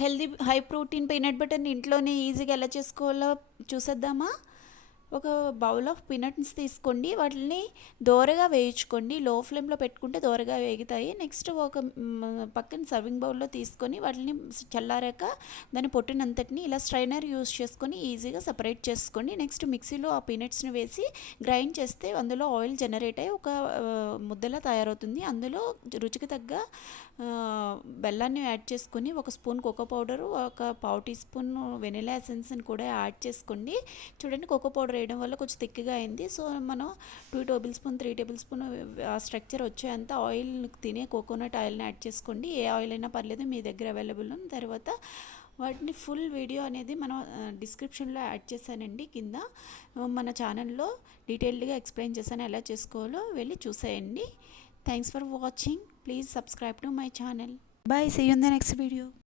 Healthy high protein peanut బటర్ని ఇంట్లోనే ఈజీగా ఎలా చేసుకోవాలో చూసేద్దామా. ఒక బౌల్ ఆఫ్ పీనట్స్ తీసుకోండి, వాటిని దోరగా వేయించుకోండి. లో ఫ్లేమ్లో పెట్టుకుంటే దోరగా వేగుతాయి. నెక్స్ట్ ఒక పక్కన సర్వింగ్ బౌల్లో తీసుకొని వాటిని చల్లారాక దాని పొట్టునంతటిని ఇలా స్ట్రైనర్ యూస్ చేసుకొని ఈజీగా సపరేట్ చేసుకోండి. నెక్స్ట్ మిక్సీలో ఆ పీనట్స్ని వేసి గ్రైండ్ చేస్తే అందులో ఆయిల్ జనరేట్ అయ్యి ఒక ముద్దలా తయారవుతుంది. అందులో రుచికి తగ్గ బెల్లాన్ని యాడ్ చేసుకొని ఒక స్పూన్ కోకో పౌడరు, ఒక పావు టీ స్పూన్ వెనిలా ఎసెన్స్ని కూడా యాడ్ చేసుకోండి. చూడండి, కోకో పౌడర్ వేయడం వల్ల కొంచెం థిక్గా అయింది. సో మనం 2 టేబుల్ స్పూన్ 3 టేబుల్ స్పూన్ ఆ స్ట్రక్చర్ వచ్చేంత ఆయిల్ తినే కోకోనట్ ఆయిల్ని యాడ్ చేసుకోండి. ఏ ఆయిల్ అయినా పర్లేదు, మీ దగ్గర అవైలబుల్ ఉన్న తర్వాత వాటిని ఫుల్ వీడియో అనేది మనం డిస్క్రిప్షన్లో యాడ్ చేశానండి. కింద మన ఛానల్లో డీటెయిల్డ్గా ఎక్స్ప్లెయిన్ చేశాను ఎలా చేసుకోవాలో, వెళ్ళి చూసేయండి. Thanks for watching. Please subscribe to my channel. Bye, see you in the next video.